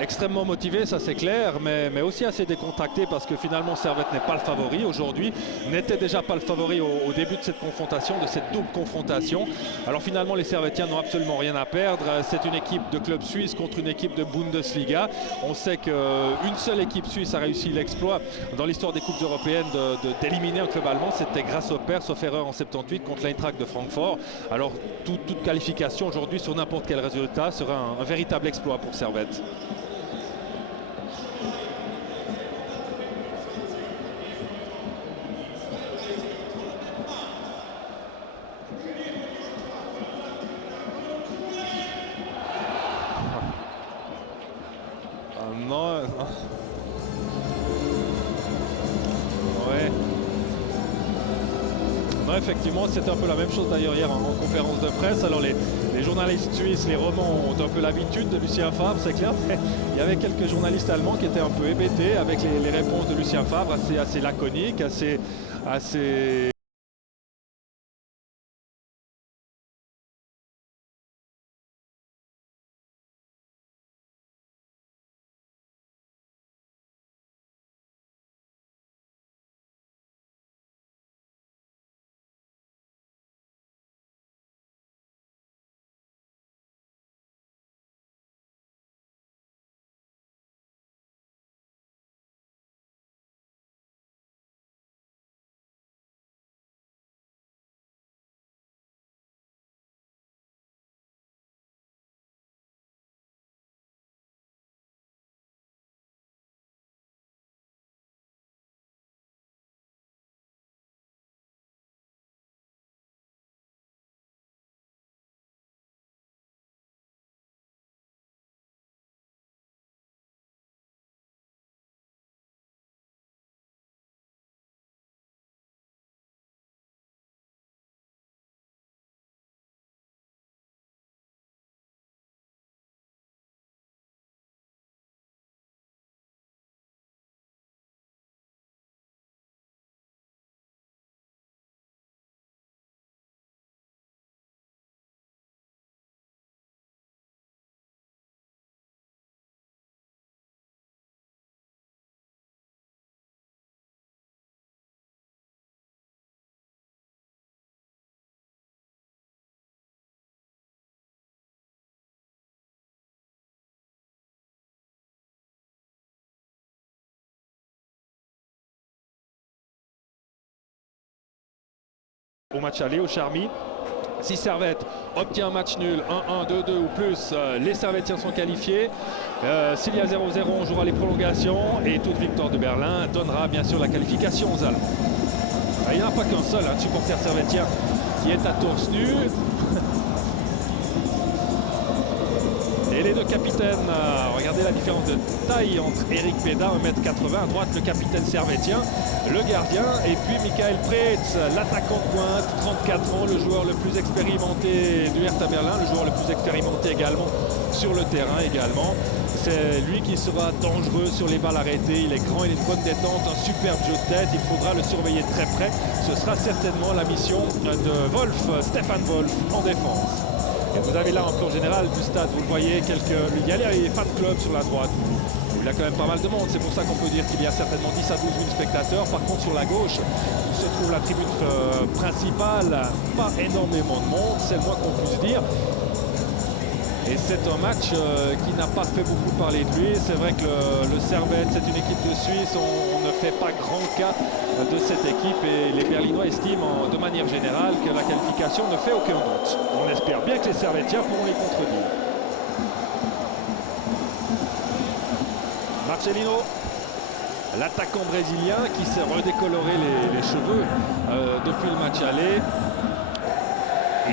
Extrêmement motivé, ça c'est clair, mais aussi assez décontracté parce que finalement Servette n'est pas le favori aujourd'hui, n'était déjà pas le favori au début de cette confrontation, de cette double confrontation. Alors finalement les Servettiens n'ont absolument rien à perdre, c'est une équipe de club suisse contre une équipe de Bundesliga. On sait qu'une seule équipe suisse a réussi l'exploit dans l'histoire des coupes européennes d'éliminer un club allemand, c'était grâce au père, sauf erreur en 78 contre l'Eintracht de Francfort. Alors toute qualification aujourd'hui sur n'importe quel résultat sera un véritable exploit pour Servette. Non. Ouais. Non, effectivement, c'était un peu la même chose d'ailleurs hier en conférence de presse. Alors les journalistes suisses, les romans ont un peu l'habitude de Lucien Favre, c'est clair. Mais il y avait quelques journalistes allemands qui étaient un peu hébétés avec les réponses de Lucien Favre, assez laconiques, assez au match aller au Charmy. Si Servette obtient un match nul, 1-1, 2-2 ou plus, les Servettiens sont qualifiés. S'il y a 0-0, on jouera les prolongations et toute victoire de Berlin donnera bien sûr la qualification aux Allemands. Il n'y en a pas qu'un seul, supporter servettien qui est à torse nu. Et les deux capitaines, regardez la différence de taille entre Eric Péda, 1m80, à droite le capitaine servettien, le gardien, et puis Michael Preetz, l'attaquant de pointe, 34 ans, le joueur le plus expérimenté du Hertha Berlin, le joueur le plus expérimenté également sur le terrain également. C'est lui qui sera dangereux sur les balles arrêtées, il est grand, il a une bonne détente, un superbe jeu de tête, il faudra le surveiller très près. Ce sera certainement la mission de Wolf, Stefan Wolf en défense. Et vous avez là un plan général du stade, vous le voyez, il y a les fan clubs sur la droite. Il y a quand même pas mal de monde, c'est pour ça qu'on peut dire qu'il y a certainement 10 à 12 000 spectateurs. Par contre sur la gauche, où se trouve la tribune principale, pas énormément de monde, c'est le moins qu'on puisse dire. Et c'est un match qui n'a pas fait beaucoup parler de lui. C'est vrai que le Servette, c'est une équipe de Suisse. On ne fait pas grand cas de cette équipe. Et les Berlinois estiment de manière générale que la qualification ne fait aucun doute. On espère bien que les Servettiens pourront les contredire. Marcelino, l'attaquant brésilien qui s'est redécoloré les cheveux depuis le match aller.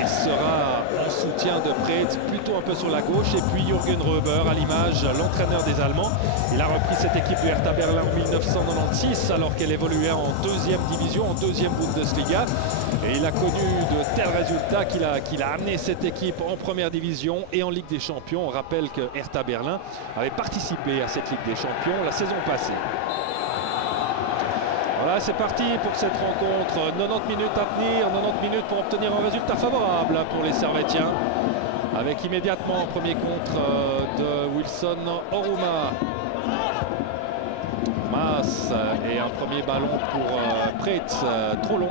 Il sera en soutien de Preetz, plutôt un peu sur la gauche. Et puis Jürgen Röber, à l'image, l'entraîneur des Allemands. Il a repris cette équipe du Hertha Berlin en 1996, alors qu'elle évoluait en deuxième division, en deuxième Bundesliga. Et il a connu de tels résultats qu'il a amené cette équipe en première division et en Ligue des Champions. On rappelle que Hertha Berlin avait participé à cette Ligue des Champions la saison passée. Voilà, c'est parti pour cette rencontre. 90 minutes à tenir, 90 minutes pour obtenir un résultat favorable pour les Servettiens. avec immédiatement un premier contre de Wilson Oruma. Maas et un premier ballon pour Preetz, trop long.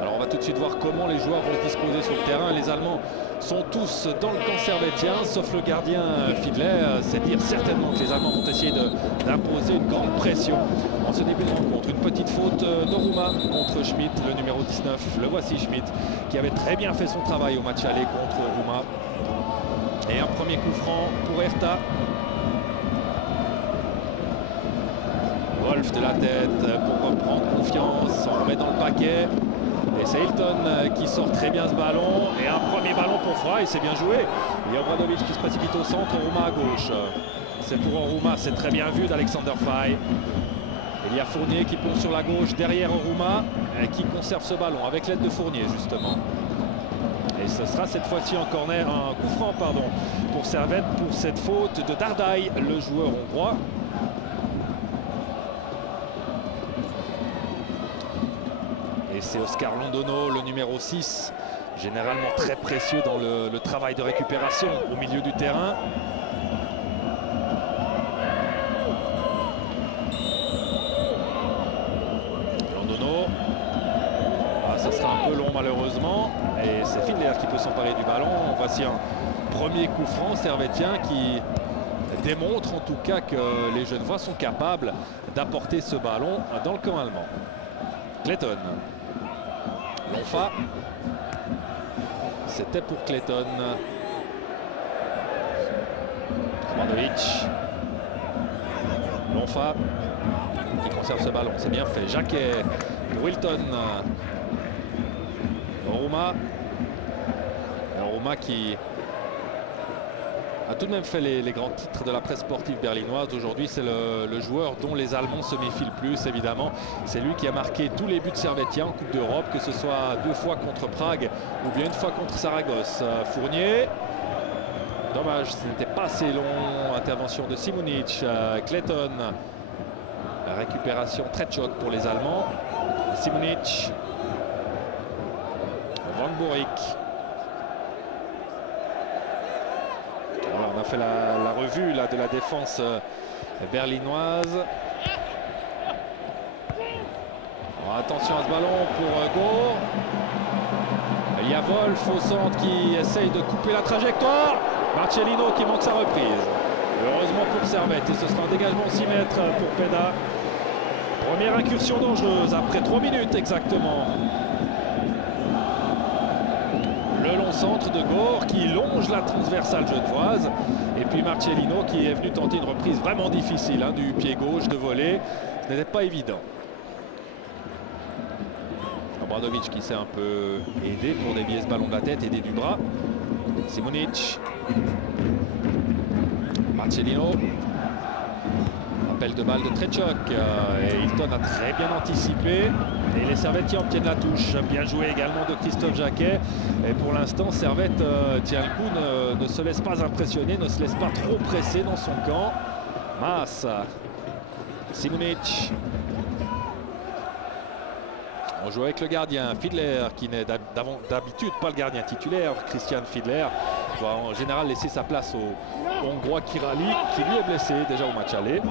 Alors on va tout de suite voir comment les joueurs vont se disposer sur le terrain. Les Allemands sont tous dans le camp servétien, sauf le gardien Fiedler. C'est dire certainement que les Allemands vont essayer d'imposer une grande pression en ce début de rencontre. Une petite faute d'Oruma contre Schmidt, le numéro 19. Le voici Schmidt, qui avait très bien fait son travail au match aller contre Oruma. Et un premier coup franc pour Hertha. Wolf de la tête pour reprendre confiance. On remet dans le paquet. Et c'est Hilton qui sort très bien ce ballon. Et un premier ballon pour Frey, c'est bien joué. Il y a Obradovic qui se précipite au centre, Oruma à gauche. C'est pour Oruma, c'est très bien vu d'Alexander Frey. Il y a Fournier qui pose sur la gauche derrière Oruma et qui conserve ce ballon avec l'aide de Fournier justement. Et ce sera cette fois-ci un corner, un coup franc pardon, pour Servette pour cette faute de Dardai, le joueur hongrois. Et c'est Oscar Londono, le numéro 6, généralement très précieux dans le travail de récupération au milieu du terrain. Londono, ça sera un peu long malheureusement. Et c'est Fiedler qui peut s'emparer du ballon. Voici un premier coup franc servétien qui démontre en tout cas que les Genevois sont capables d'apporter ce ballon dans le camp allemand. Clayton. Lonfa. C'était pour Clayton. Obradovic. Lonfa qui conserve ce ballon. C'est bien fait. Jacquet. Wilton. Oruma. Oruma qui a tout de même fait les grands titres de la presse sportive berlinoise. Aujourd'hui, c'est le joueur dont les Allemands se méfient le plus, évidemment. C'est lui qui a marqué tous les buts servétiens en Coupe d'Europe, que ce soit 2 fois contre Prague ou bien 1 fois contre Saragosse. Fournier. Dommage, ce n'était pas assez long. Intervention de Simunic. Clayton. La récupération très choc pour les Allemands. Simunic. Van Borik. Alors on a fait la revue là, de la défense berlinoise. Alors, attention à ce ballon pour Gore. Il y a Wolf au centre qui essaye de couper la trajectoire. Marcellino qui manque sa reprise. Heureusement pour Servette. Et ce sera un dégagement 6 mètres pour Peda. Première incursion dangereuse après 3 minutes exactement. Le long centre de Gore qui longe la transversale genevoise. Et puis Marcellino qui est venu tenter une reprise vraiment difficile du pied gauche de volée. Ce n'était pas évident. Obradovic qui s'est un peu aidé pour dévier ce ballon de la tête, aider du bras. Simunic. Marcellino. Appel de balle de Trečok. Et Hilton a très bien anticipé. Et les Servettiens obtiennent la touche. Bien joué également de Christophe Jacquet. Et pour l'instant, Servette tient le coup, ne se laisse pas impressionner, ne se laisse pas trop presser dans son camp. Maas. Simunic. On joue avec le gardien Fiedler, qui n'est d'habitude pas le gardien titulaire. Christian Fiedler doit en général laisser sa place au Hongrois Kirali, qui lui est blessé déjà au match aller.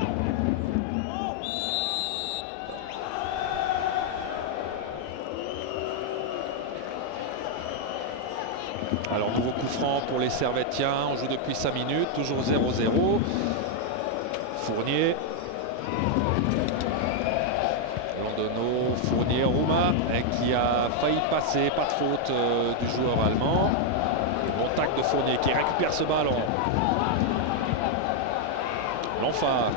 Alors nouveau coup franc pour les Servettiens. On joue depuis 5 minutes, toujours 0-0. Fournier. Londono, Fournier, Oruma qui a failli passer, pas de faute du joueur allemand. Bon tac de Fournier qui récupère ce ballon. Lonfa.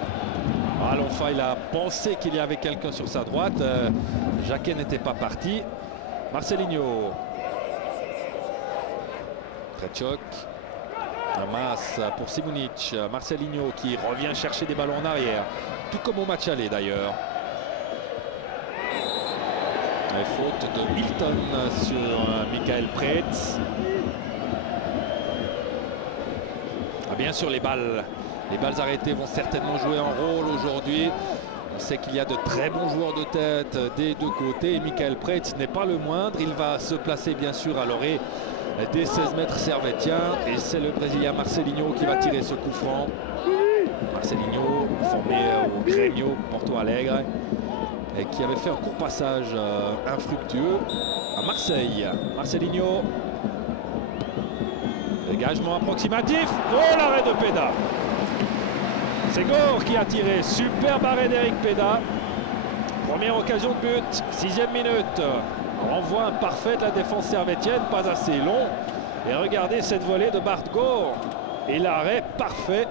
Lonfa, il a pensé qu'il y avait quelqu'un sur sa droite. Jacquet n'était pas parti. Marcelinho. Trečok. Maas pour Simunic. Marcelinho qui revient chercher des ballons en arrière. Tout comme au match aller d'ailleurs. Faute de Hilton sur Michael Preetz. Bien sûr, les balles arrêtées vont certainement jouer un rôle aujourd'hui. On sait qu'il y a de très bons joueurs de tête des deux côtés. Et Michael Preetz n'est pas le moindre. Il va se placer bien sûr à l'orée des 16 mètres servétiens. Et c'est le Brésilien Marcelinho qui va tirer ce coup franc. Marcelinho, formé au Grêmio Porto Alegre, et qui avait fait un court passage infructueux à Marseille. Marcelinho. Dégagement approximatif. Oh, l'arrêt de Peda. C'est Gore qui a tiré. Superbe arrêt d'Eric Peda. Première occasion de but. 6e minute. Renvoi imparfait de la défense servétienne. Pas assez long. Et regardez cette volée de Bart Gore. Et l'arrêt parfait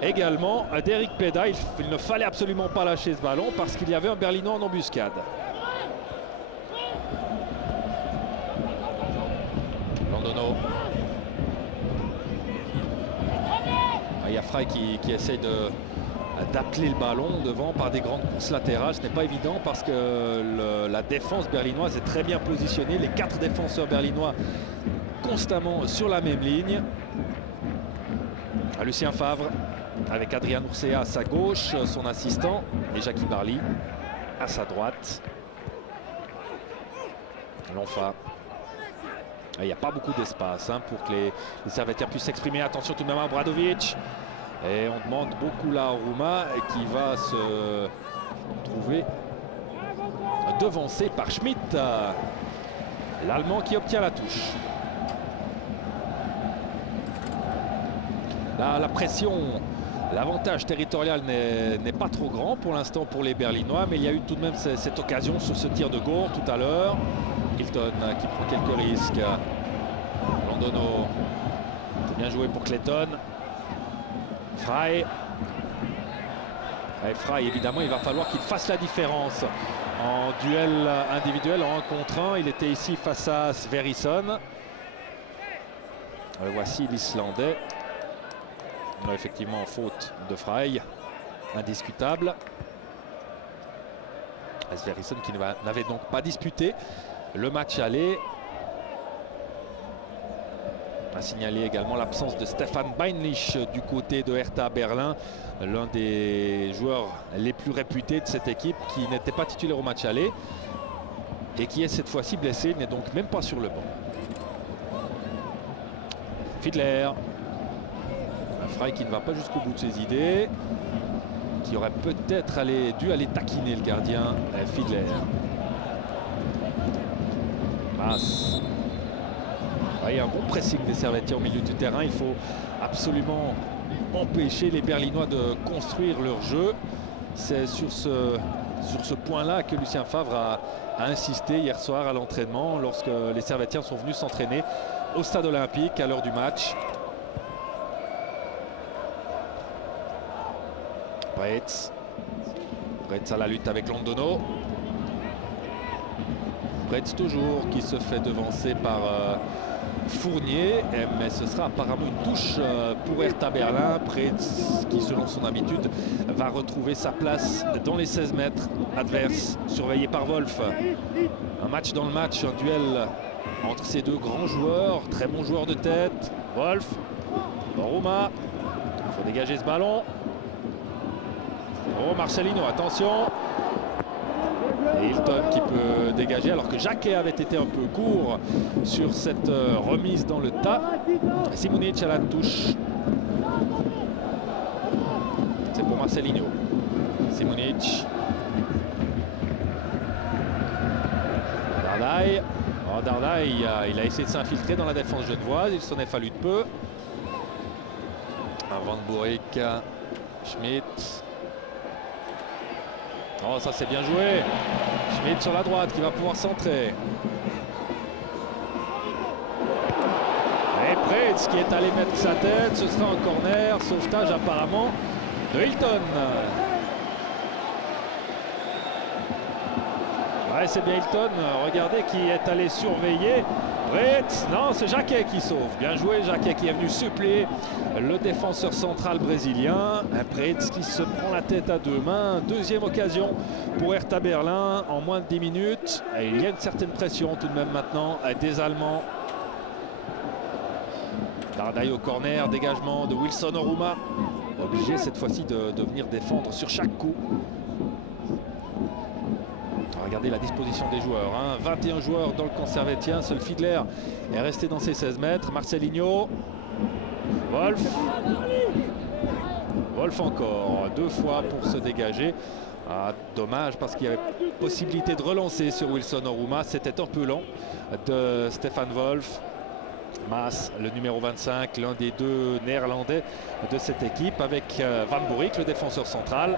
également d'Eric Peda. Il ne fallait absolument pas lâcher ce ballon parce qu'il y avait un Berlinois en embuscade. Londono. Il y a Frey qui essaye d'appeler le ballon devant par des grandes courses latérales. Ce n'est pas évident parce que la défense berlinoise est très bien positionnée. Les 4 défenseurs berlinois constamment sur la même ligne. Lucien Favre avec Adrien Urcea à sa gauche, son assistant, et Jackie Barly à sa droite. L'Onfa. Il n'y a pas beaucoup d'espace pour que les Servétiens puissent s'exprimer. Attention tout de même à Bradovic. Et on demande beaucoup là à Rouma qui va se trouver devancé par Schmidt. L'Allemand qui obtient la touche. Là, la pression, l'avantage territorial n'est pas trop grand pour l'instant pour les Berlinois. Mais il y a eu tout de même cette occasion sur ce tir de Gore tout à l'heure. Hilton qui prend quelques risques. Londono. Bien joué pour Clayton. Frey. Et Frey, évidemment, il va falloir qu'il fasse la différence en duel individuel, en 1 contre 1. Il était ici face à Sverrisson. Voici l'Islandais. Effectivement, faute de Frey. Indiscutable. Sverrisson qui n'avait donc pas disputé le match aller. On a signalé également l'absence de Stefan Beinlich du côté de Hertha Berlin, l'un des joueurs les plus réputés de cette équipe qui n'était pas titulaire au match aller et qui est cette fois-ci blessé. Il n'est donc même pas sur le banc. Fiedler. Frey qui ne va pas jusqu'au bout de ses idées, qui aurait peut-être dû aller taquiner le gardien Fiedler. Maas. Il y a un bon pressing des Servétiens au milieu du terrain. Il faut absolument empêcher les Berlinois de construire leur jeu. C'est sur ce point-là que Lucien Favre a insisté hier soir à l'entraînement lorsque les Servétiens sont venus s'entraîner au stade olympique à l'heure du match. Preetz à la lutte avec Londono. Preetz toujours qui se fait devancer par Fournier, mais ce sera apparemment une touche pour Hertha Berlin. Preetz qui, selon son habitude, va retrouver sa place dans les 16 mètres adverses, surveillé par Wolf. Un match dans le match, un duel entre ces deux grands joueurs, très bons joueurs de tête. Wolf, Rouma, il faut dégager ce ballon. Oh, Marcelinho, attention. Et Hilton qui peut dégager alors que Jacquet avait été un peu court sur cette remise dans le tas. Simunic à la touche. C'est pour Marcelinho. Simunic. Dardai. Oh, Dardai, il a essayé de s'infiltrer dans la défense genevoise. Il s'en est fallu de peu. Van Boerik. Schmidt. Oh, ça c'est bien joué. Schmidt sur la droite qui va pouvoir centrer. Et Preetz qui est allé mettre sa tête. Ce sera un corner. Sauvetage apparemment de Hilton. Ouais, c'est bien Hilton. Regardez qui est allé surveiller. Preetz, non, c'est Jacquet qui sauve. Bien joué, Jacquet qui est venu suppléer le défenseur central brésilien. Preetz qui se prend la tête à 2 mains. Deuxième occasion pour Hertha Berlin en moins de 10 minutes. Et il y a une certaine pression tout de même maintenant des Allemands. Dardai au corner, dégagement de Wilson Oruma. Obligé cette fois-ci de venir défendre sur chaque coup. Regardez la disposition des joueurs. 21 joueurs dans le camp servétien. Seul Fiedler est resté dans ses 16 mètres. Marcelinho. Wolf. Wolf encore. 2 fois pour se dégager. Dommage parce qu'il y avait possibilité de relancer sur Wilson Oruma. C'était un peu lent de Stefan Wolf. Maas, le numéro 25, l'un des 2 néerlandais de cette équipe, avec Van Boerik, le défenseur central.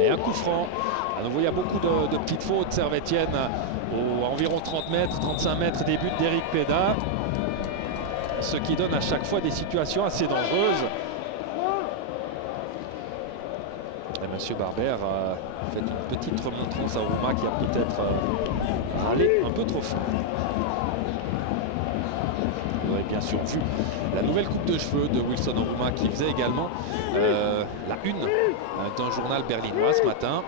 Et un coup franc. À nouveau, il y a beaucoup de petites fautes servétiennes à environ 30 mètres, 35 mètres des buts d'Eric Peda. Ce qui donne à chaque fois des situations assez dangereuses. Et Monsieur Barber fait une petite remontrance à Oruma qui a peut-être râlé un peu trop fort. Vous avez bien sûr vu la nouvelle coupe de cheveux de Wilson Oruma qui faisait également la une d'un journal berlinois ce matin.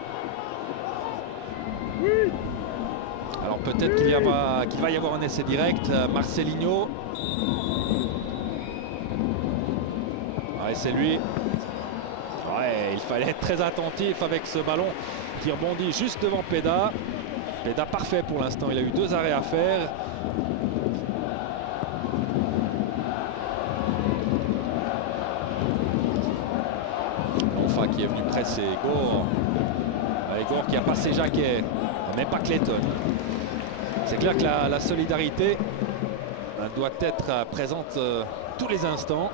Alors peut-être qu'il va y avoir un essai direct. Marcelinho. Ouais, c'est lui. Ouais, il fallait être très attentif avec ce ballon qui rebondit juste devant Peda. Peda parfait pour l'instant, il a eu 2 arrêts à faire. Onfa qui est venu presser Gore. Gore qui a passé Jacquet, mais pas Clayton. C'est clair que la solidarité doit être présente tous les instants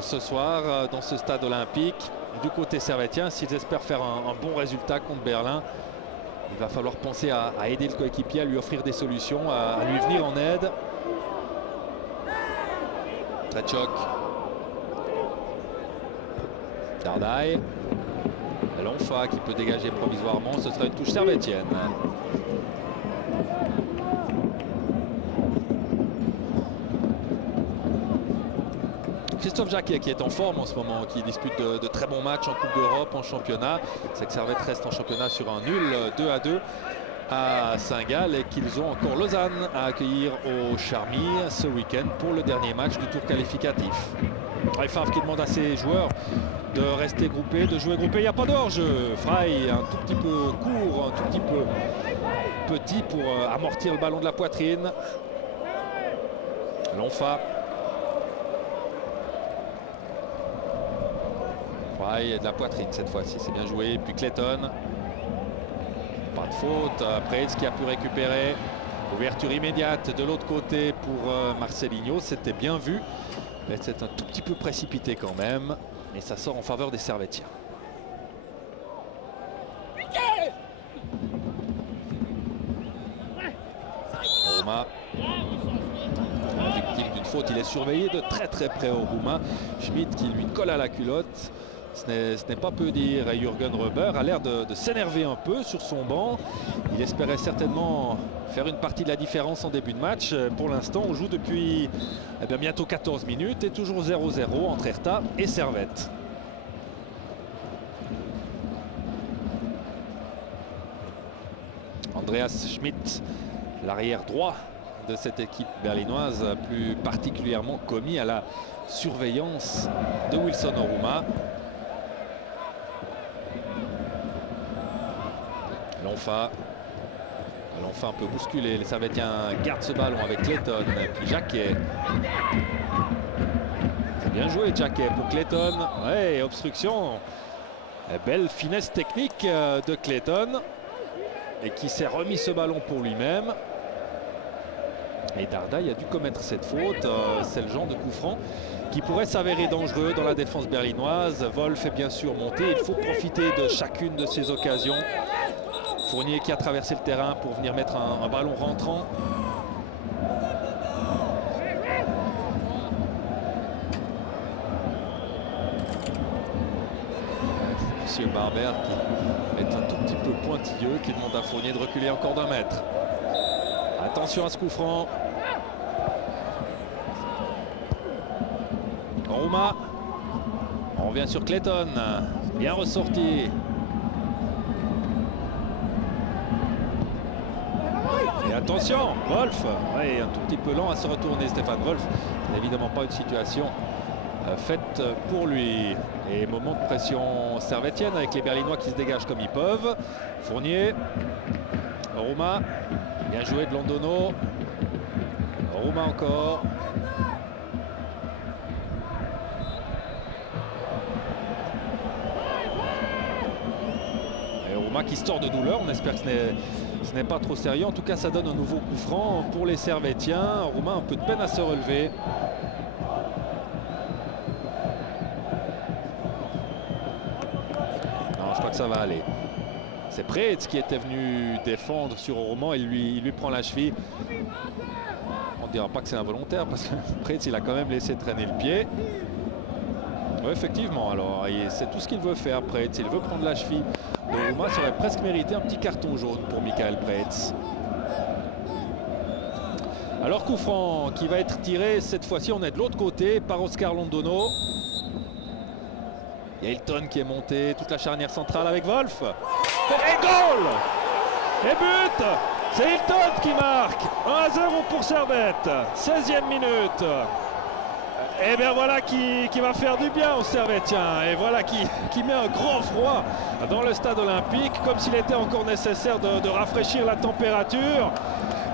ce soir dans ce stade olympique. Du côté servétien, s'ils espèrent faire un bon résultat contre Berlin, il va falloir penser à aider le coéquipier, à lui offrir des solutions, à lui venir en aide. Tretchok. Dardai. L'Onfa qui peut dégager provisoirement, ce sera une touche servétienne. Christophe Jacquet qui est en forme en ce moment, qui dispute de très bons matchs en Coupe d'Europe, en championnat. C'est que Servette reste en championnat sur un nul 2-2 à Saint-Gall et qu'ils ont encore Lausanne à accueillir au Charmy ce week-end pour le dernier match du tour qualificatif. Favre qui demande à ses joueurs de rester groupés, de jouer groupés. Il n'y a pas de hors-jeu. Frey un tout petit peu court, un tout petit peu petit pour amortir le ballon de la poitrine. L'Onfa. Frey de la poitrine cette fois-ci, c'est bien joué. Puis Clayton. Pas de faute. Preetz qui a pu récupérer. Ouverture immédiate de l'autre côté pour Marcelinho. C'était bien vu. C'est un tout petit peu précipité quand même. Et ça sort en faveur des Servétiens. Oruma. Victime d'une faute. Il est surveillé de très très près Oruma. Schmidt qui lui colle à la culotte. Ce n'est pas peu dire. Jürgen Röber a l'air de s'énerver un peu sur son banc. Il espérait certainement faire une partie de la différence en début de match. Pour l'instant, on joue depuis bientôt 14 minutes et toujours 0-0 entre Hertha et Servette. Andreas Schmidt, l'arrière droit de cette équipe berlinoise, plus particulièrement commis à la surveillance de Wilson Oruma. L'Onfa un peu bousculé, les Servétiens gardent ce ballon avec Clayton, puis Jacquet. Bien joué Jacquet pour Clayton. Ouais, obstruction. Belle finesse technique de Clayton. Et qui s'est remis ce ballon pour lui-même. Et Dardai a dû commettre cette faute. C'est le genre de coup franc qui pourrait s'avérer dangereux dans la défense berlinoise. Wolf est bien sûr monté. Il faut profiter de chacune de ces occasions. Fournier qui a traversé le terrain pour venir mettre un ballon rentrant. Monsieur Barber qui est un tout petit peu pointilleux, qui demande à Fournier de reculer encore d'1 mètre. Attention à ce coup franc. Oruma. On revient sur Clayton. Bien ressorti. Et attention, Wolf. Ouais, un tout petit peu lent à se retourner, Stefan Wolf. C'est évidemment pas une situation faite pour lui. Et moment de pression servétienne avec les Berlinois qui se dégagent comme ils peuvent. Fournier, Rouma, bien joué de Londono. Rouma encore. Et Rouma qui se tord de douleur, on espère que ce n'est pas trop sérieux. En tout cas, ça donne un nouveau coup franc pour les Servétiens. Rouma a un peu de peine à se relever. Non, je crois que ça va aller. C'est Preetz qui était venu défendre sur Rouma et il lui prend la cheville. On ne dira pas que c'est involontaire parce que Preetz il a quand même laissé traîner le pied. Oui, effectivement, alors c'est tout ce qu'il veut faire, Preetz. Il veut prendre la cheville de Rouma. Ça aurait presque mérité un petit carton jaune pour Michael Preetz. Alors coup franc qui va être tiré, cette fois-ci on est de l'autre côté par Oscar Londono. Il y a Hilton qui est monté, toute la charnière centrale avec Wolf. Et goal! Et but! C'est Hilton qui marque. 1-0 pour Servette. 16e minute. Et bien voilà qui va faire du bien aux Servétiens. Et voilà qui met un grand froid dans le stade olympique, comme s'il était encore nécessaire de rafraîchir la température.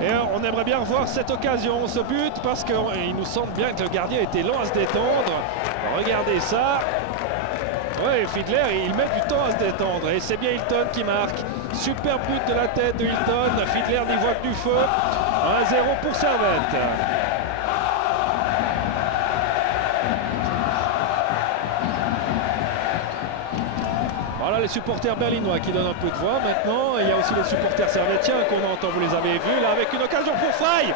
Et on aimerait bien revoir cette occasion, ce but, parce qu'il nous semble bien que le gardien était lent à se détendre. Regardez ça. Ouais, Fiedler, il met du temps à se détendre. Et c'est bien Hilton qui marque. Super but de la tête de Hilton. Fiedler n'y voit que du feu. 1-0 pour Servette. Voilà les supporters berlinois qui donnent un peu de voix maintenant. Il y a aussi les supporters servétiens qu'on entend, vous les avez vus, là avec une occasion pour Frey.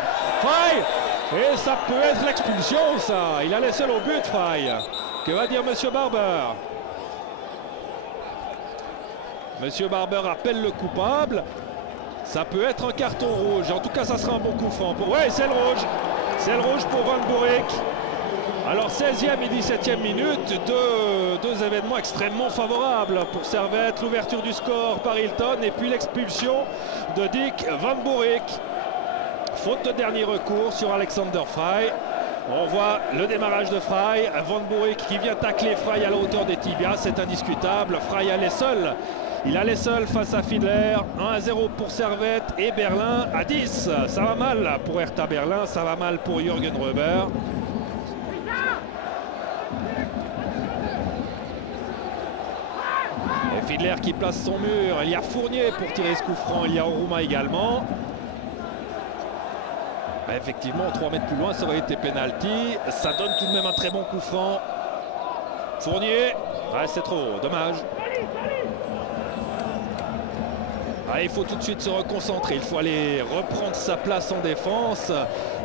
Et ça peut être l'expulsion, ça. Il allait seul au but, Frey. Que va dire Monsieur Barber? Monsieur Barber appelle le coupable. Ça peut être un carton rouge. En tout cas, ça sera un bon coup franc. Ouais, c'est le rouge. C'est le rouge pour Van Boerik. Alors 16e et 17e minute, deux événements extrêmement favorables pour Servette. L'ouverture du score par Hilton et puis l'expulsion de Dick Van Boerik. Faute de dernier recours sur Alexander Frey. On voit le démarrage de Frey. Van Boerik qui vient tacler Frey à la hauteur des tibias, c'est indiscutable. Frey allait seul. Il allait seul face à Fiedler. 1-0 pour Servette et Berlin à 10. Ça va mal pour Hertha Berlin, ça va mal pour Jürgen Röber. Et Fiedler qui place son mur. Il y a Fournier pour tirer ce coup franc. Il y a Rouma également. Effectivement, 3 mètres plus loin, ça aurait été penalty. Ça donne tout de même un très bon coup franc. Fournier. Ouais, c'est trop, dommage. Il faut tout de suite se reconcentrer. Il faut aller reprendre sa place en défense.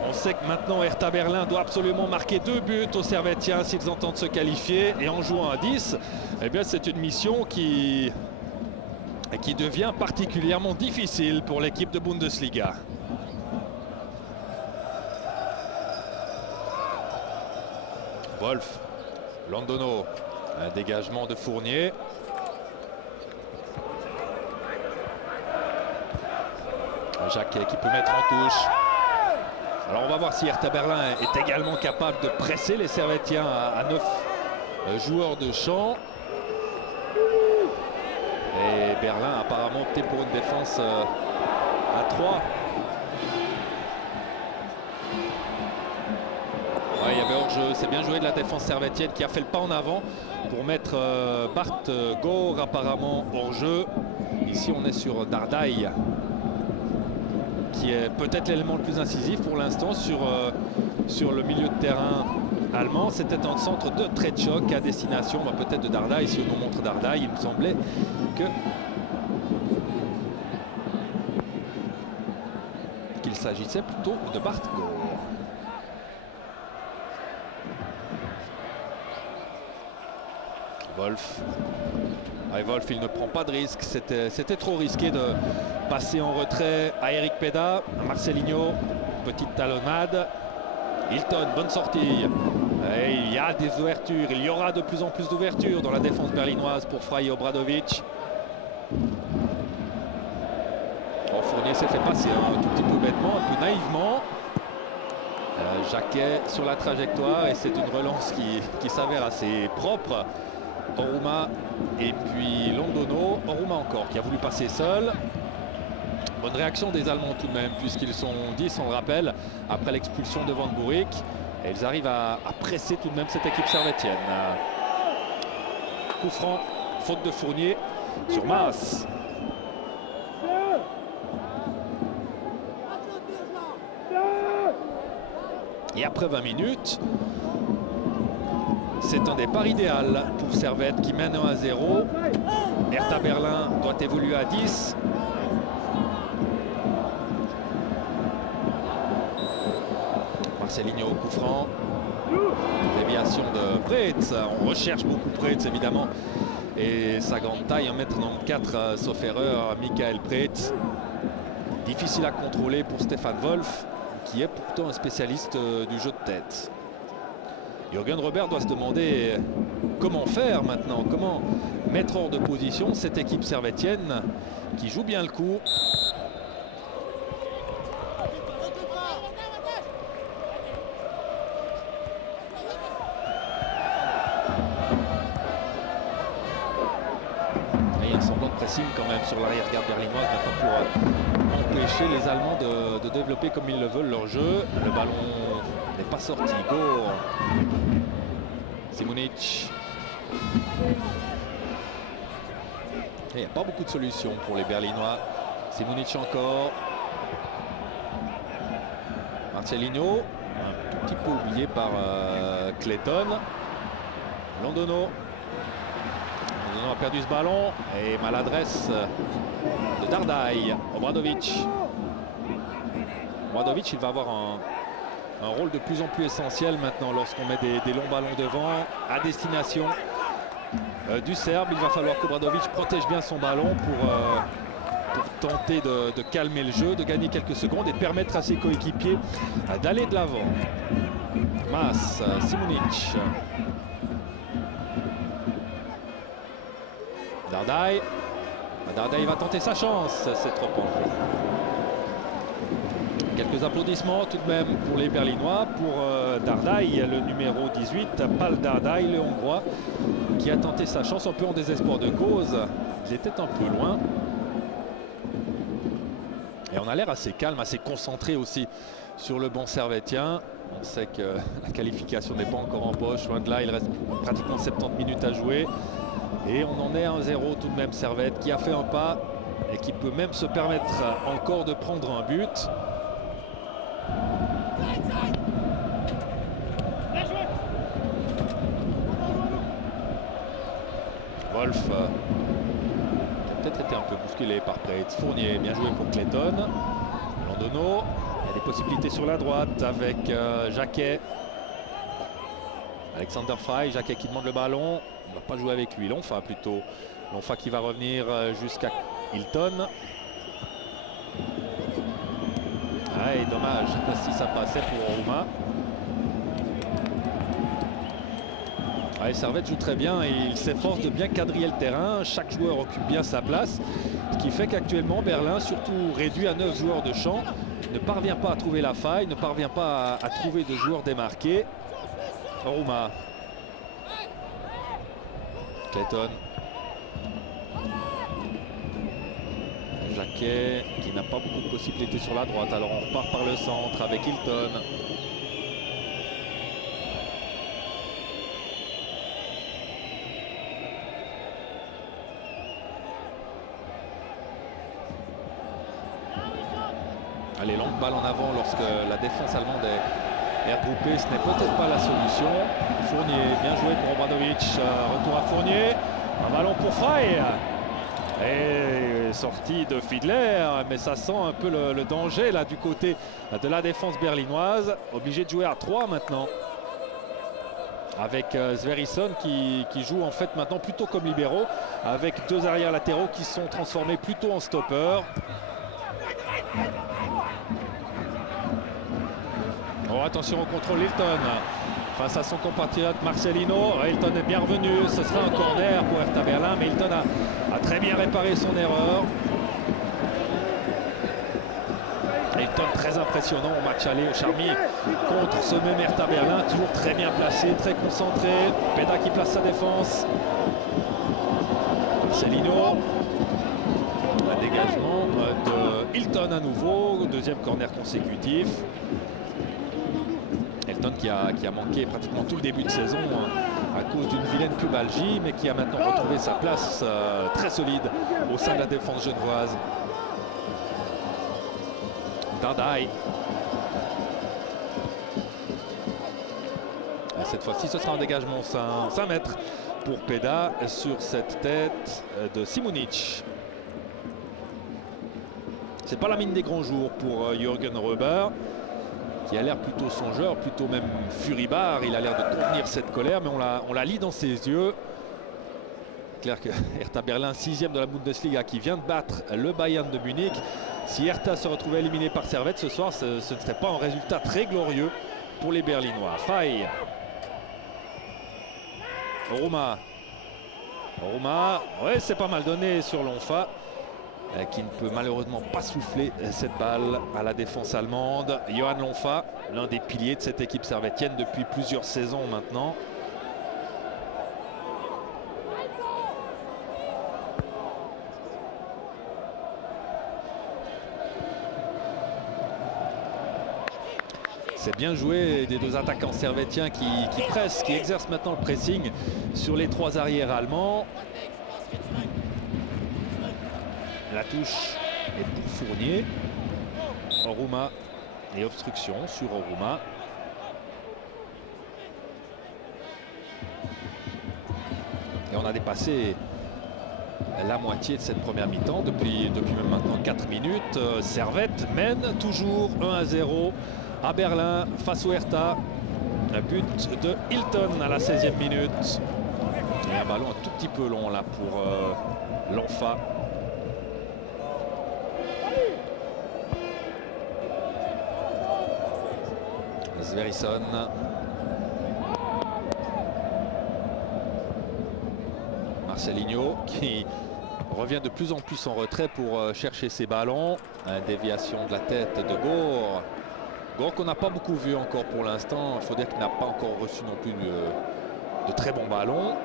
On sait que maintenant Hertha Berlin doit absolument marquer 2 buts aux Servétiens s'ils entendent se qualifier. Et en jouant à 10, eh bien c'est une mission qui devient particulièrement difficile pour l'équipe de Bundesliga. Wolf, Londono, un dégagement de Fournier. Jacques qui peut mettre en touche. Alors on va voir si Hertha Berlin est également capable de presser les Servétiens à 9 joueurs de champ. Et Berlin a apparemment opté pour une défense à 3. Il y avait hors-jeu, c'est bien joué de la défense servétienne qui a fait le pas en avant pour mettre Bart Gore apparemment hors-jeu. Ici on est sur Dardai, qui est peut-être l'élément le plus incisif pour l'instant sur le milieu de terrain allemand. C'était un centre de trait de choc à destination peut-être de Dardai. Ici on nous montre Dardai, il me semblait qu'il s'agissait plutôt de Bart Gore. Wolf. Wolf, il ne prend pas de risque. C'était trop risqué de passer en retrait à Eric Peda, à Marcelinho. Petite talonnade. Hilton, bonne sortie. Et il y a des ouvertures. Il y aura de plus en plus d'ouvertures dans la défense berlinoise pour Frey et Obradovic. Fournier s'est fait passer un tout petit peu bêtement, un peu naïvement. Jacquet sur la trajectoire et c'est une relance qui s'avère assez propre. Oruma et puis Londono. Oruma encore qui a voulu passer seul. Bonne réaction des Allemands tout de même puisqu'ils sont 10, on le rappelle, après l'expulsion de Van Boerik. Et ils arrivent à presser tout de même cette équipe servétienne. Coup franc, faute de Fournier sur Maas. Et après 20 minutes, c'est un départ idéal pour Servette qui mène 1-0. Hertha Berlin doit évoluer à 10. Marcelinho, coup franc. Déviation de Preetz. On recherche beaucoup Preetz évidemment. Et sa grande taille, 1m94, sauf erreur, Michael Preetz. Difficile à contrôler pour Stefan Wolf, qui est pourtant un spécialiste du jeu de tête. Jürgen Robert doit se demander comment faire maintenant, comment mettre hors de position cette équipe servétienne qui joue bien le coup. Et il y a un semblant de pressing quand même sur l'arrière-garde berlinoise maintenant pour empêcher les Allemands de développer comme ils le veulent leur jeu. Le ballon n'est pas sorti. Go Simunic. Il n'y a pas beaucoup de solutions pour les Berlinois. Simunic encore. Marcelinho, un tout petit peu oublié par Clayton. Londono. Londono a perdu ce ballon. Et maladresse de Dardai. Obradovic. Obradovic, il va avoir un rôle de plus en plus essentiel maintenant lorsqu'on met des longs ballons devant à destination du Serbe. Il va falloir qu'Obradovic protège bien son ballon pour tenter de calmer le jeu, de gagner quelques secondes et de permettre à ses coéquipiers d'aller de l'avant. Maas, Simunic. Dardai. Dardai va tenter sa chance, c'est trop enlevé. Quelques applaudissements tout de même pour les Berlinois, pour Dardai, le numéro 18, Pál Dardai, le Hongrois, qui a tenté sa chance un peu en désespoir de cause. Il était un peu loin. Et on a l'air assez calme, assez concentré aussi sur le banc servétien. On sait que la qualification n'est pas encore en poche, loin de là, il reste pratiquement 70 minutes à jouer. Et on en est à 1-0 tout de même. Servette qui a fait un pas et qui peut même se permettre encore de prendre un but. Wolf qui a peut-être été un peu bousculé par Preetz. Fournier, bien joué pour Clayton. Londono, il y a des possibilités sur la droite avec Jacquet. Alexander Frey, Jacquet qui demande le ballon. On ne va pas jouer avec lui, Lonfa plutôt. Lonfa qui va revenir jusqu'à Hilton. Ah, et dommage si ça passait pour Oruma. Ouais, Servette joue très bien et il s'efforce de bien quadriller le terrain. Chaque joueur occupe bien sa place. Ce qui fait qu'actuellement Berlin, surtout réduit à 9 joueurs de champ, ne parvient pas à trouver la faille, ne parvient pas à trouver de joueurs démarqués. Oruma. Clayton. Jacquet qui n'a pas beaucoup de possibilités sur la droite. Alors on repart par le centre avec Hilton. Allez, longue balle en avant lorsque la défense allemande est regroupée. Ce n'est peut-être pas la solution. Fournier, bien joué pour Obradovic. Retour à Fournier. Un ballon pour Frey. Et sortie de Fiedler, mais ça sent un peu le danger là du côté de la défense berlinoise. Obligé de jouer à 3 maintenant. Avec Sverrisson qui joue en fait maintenant plutôt comme libéraux, avec 2 arrières latéraux qui sont transformés plutôt en stoppeurs. Oh, attention au contrôle, Hilton face à son compatriote Marcelino. Hilton est bien revenu, ce sera un corner pour Hertha Berlin, mais Hilton a très bien réparé son erreur. Hilton très impressionnant au match aller au Charmy contre ce même Hertha Berlin, toujours très bien placé, très concentré. Peda qui place sa défense. Marcelino. Un dégagement de Hilton à nouveau, deuxième corner consécutif. Hilton qui a manqué pratiquement tout le début de saison à cause d'une vilaine pubalgie, mais qui a maintenant retrouvé sa place très solide au sein de la défense genevoise. Dardai. Cette fois-ci, ce sera un dégagement 5 mètres pour Peda sur cette tête de Simunic. C'est pas la mine des grands jours pour Jürgen Röber, qui a l'air plutôt songeur, plutôt même furibard. Il a l'air de contenir cette colère, mais on la lit dans ses yeux. Clair que Hertha Berlin, 6e de la Bundesliga, qui vient de battre le Bayern de Munich. Si Hertha se retrouvait éliminé par Servette ce soir, ce ne serait pas un résultat très glorieux pour les Berlinois. Faille. Oruma. Oruma, ouais, c'est pas mal donné sur Lonfa, qui ne peut malheureusement pas souffler cette balle à la défense allemande. Johan Lonfa, l'un des piliers de cette équipe servétienne depuis plusieurs saisons maintenant. C'est bien joué des deux attaquants servétiens qui pressent, qui exercent maintenant le pressing sur les trois arrières allemands. La touche est pour Fournier. Oruma et obstruction sur Oruma. Et on a dépassé la moitié de cette première mi-temps depuis même maintenant 4 minutes. Servette mène toujours 1-0 à Berlin face au Hertha. Un but de Hilton à la 16e minute. Et un ballon un tout petit peu long là pour Lonfa. Sverrisson. Marcelinho qui revient de plus en plus en retrait pour chercher ses ballons. Déviation de la tête de Gore. Gore qu'on n'a pas beaucoup vu encore pour l'instant. Il faut dire qu'il n'a pas encore reçu non plus de très bons ballons.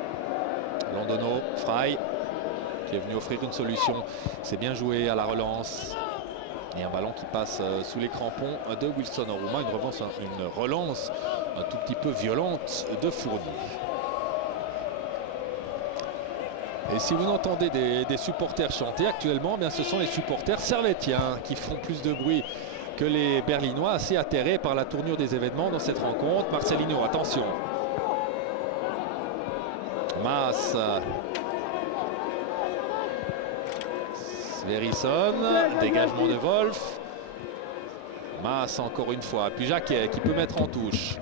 Londono, Frey qui est venu offrir une solution. C'est bien joué à la relance. Et un ballon qui passe sous les crampons de Wilson Oruma. Une relance un tout petit peu violente de Fournier. Et si vous entendez des supporters chanter actuellement, eh bien ce sont les supporters servétiens qui font plus de bruit que les Berlinois, assez atterrés par la tournure des événements dans cette rencontre. Marcelino, attention. Maas. Sverrisson, dégagement de Wolf. Maas encore une fois, puis Jacquet qui peut mettre en touche.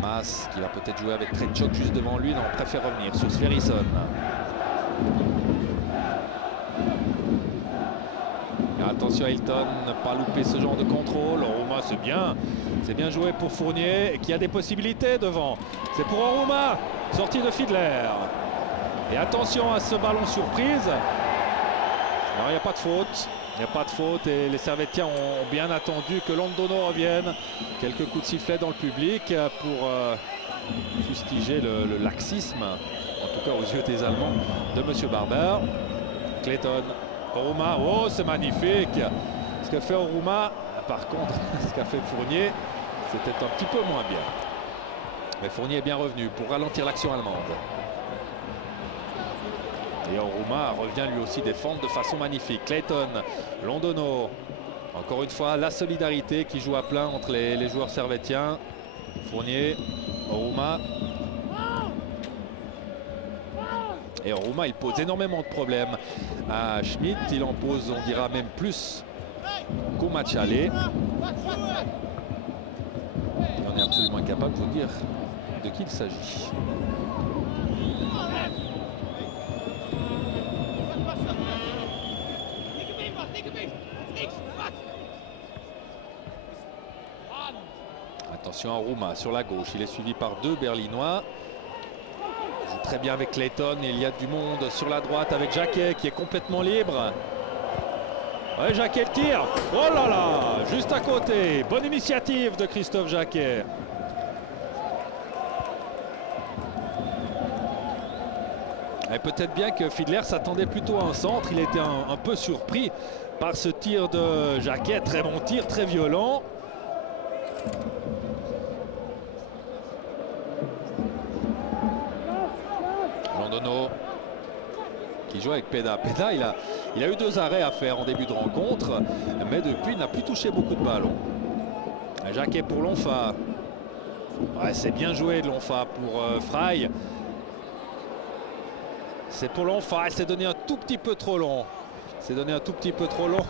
Maas qui va peut-être jouer avec Tretchok juste devant lui, non, on préfère revenir sur Sverrisson. Attention à Hilton, ne pas louper ce genre de contrôle. Oruma, c'est bien joué pour Fournier qui a des possibilités devant. C'est pour Oruma, sortie de Fiedler. Et attention à ce ballon surprise. Non, il n'y a pas de faute. Il n'y a pas de faute et les Servétiens ont bien attendu que Londono revienne. Quelques coups de sifflet dans le public pour fustiger le laxisme, en tout cas aux yeux des Allemands, de M. Barber. Clayton, Oruma, oh c'est magnifique. Ce que fait Oruma, par contre, ce qu'a fait Fournier, c'était un petit peu moins bien. Mais Fournier est bien revenu pour ralentir l'action allemande. Et Oruma revient lui aussi défendre de façon magnifique. Clayton, Londono, encore une fois la solidarité qui joue à plein entre les joueurs servétiens. Fournier, Oruma. Et Oruma, il pose énormément de problèmes à Schmidt. Il en pose, on dira même plus qu'au match aller. Et on est absolument incapable de vous dire de qui il s'agit. Attention à Oruma sur la gauche, il est suivi par deux Berlinois. Il joue très bien avec Clayton, il y a du monde sur la droite avec Jacquet qui est complètement libre. Ouais, Jacquet le tire. Oh là là, juste à côté. Bonne initiative de Christophe Jacquet. Et peut-être bien que Fiedler s'attendait plutôt à un centre. Il était un peu surpris par ce tir de Jacquet. Très bon tir, très violent. Londono qui joue avec Peda. Peda, il a eu 2 arrêts à faire en début de rencontre, mais depuis, il n'a plus touché beaucoup de ballons. Jacquet pour Lonfa. Ouais, c'est bien joué de Lonfa pour Fry. C'est pour Lonfa, c'est donné un tout petit peu trop long. C'est donné un tout petit peu trop long.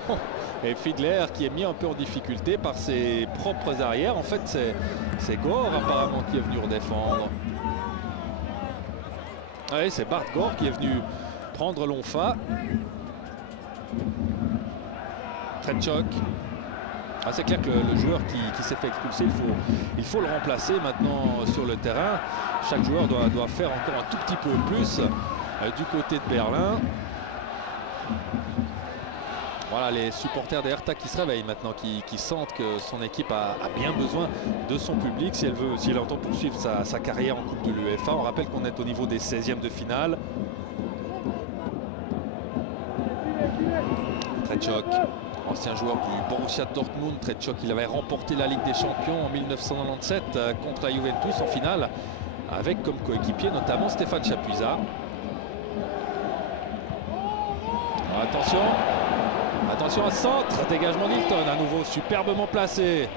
Et Fiedler qui est mis un peu en difficulté par ses propres arrières. En fait, c'est Gore apparemment qui est venu redéfendre. Oui, c'est Bart Gore qui est venu prendre Lonfa. Tretchok. Ah, c'est clair que le joueur qui s'est fait expulser, il faut le remplacer maintenant sur le terrain. Chaque joueur doit faire encore un tout petit peu plus du côté de Berlin. Voilà les supporters d'Hertha qui se réveillent maintenant, qui sentent que son équipe a bien besoin de son public si elle entend poursuivre sa carrière en Coupe de l'UEFA. On rappelle qu'on est au niveau des 16e de finale. Tretchok, ancien joueur du Borussia Dortmund. Tretchok, il avait remporté la Ligue des Champions en 1997 contre la Juventus en finale, avec comme coéquipier notamment Stéphane Chapuisat. Attention, attention à ce centre, dégagement d'Hilton, à nouveau superbement placé.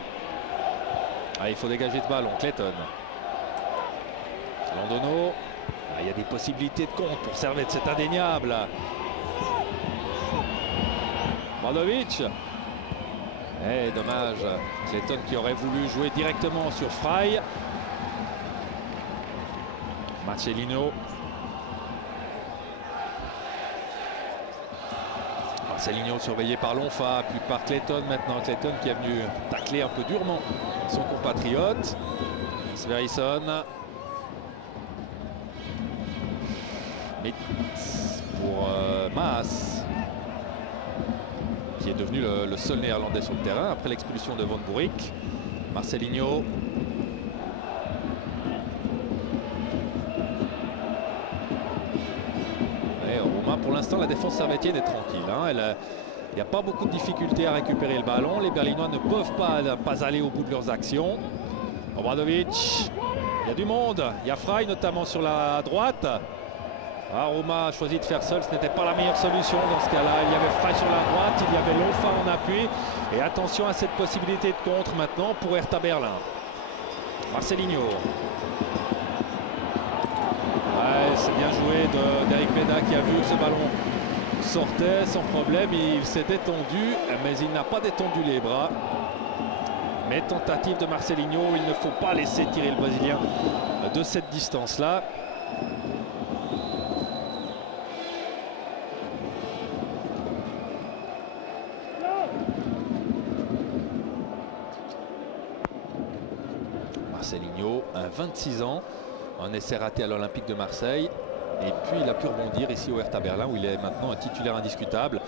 Ah, il faut dégager ce ballon, Clayton. Londono, ah, il y a des possibilités de compte pour Servette, c'est indéniable. Bradovic. Eh, dommage, Clayton qui aurait voulu jouer directement sur Fry. Marcelino. Marcelino surveillé par Lonfa, puis par Clayton maintenant. Clayton qui est venu tacler un peu durement son compatriote. Sverrisson. Pour Maas, qui est devenu le seul néerlandais sur le terrain après l'expulsion de Van Boerik. Marcelinho. Pour l'instant, la défense servettienne est tranquille. Il n'y a pas beaucoup de difficultés à récupérer le ballon. Les Berlinois ne peuvent pas aller au bout de leurs actions. Obradovic, il y a du monde. Il y a Fry notamment sur la droite. Ah, Roma a choisi de faire seul. Ce n'était pas la meilleure solution dans ce cas-là. Il y avait Fry sur la droite. Il y avait Lonfa en appui. Et attention à cette possibilité de contre maintenant pour Hertha Berlin. Marcelinho. Ouais, c'est bien joué d'Eric Peda qui a vu que ce ballon sortait sans problème. Il s'est détendu, mais il n'a pas détendu les bras. Mais tentative de Marcelinho, il ne faut pas laisser tirer le Brésilien de cette distance-là. Marcelinho, 26 ans. Un essai raté à l'Olympique de Marseille. Et puis il a pu rebondir ici au Hertha Berlin où il est maintenant un titulaire indiscutable.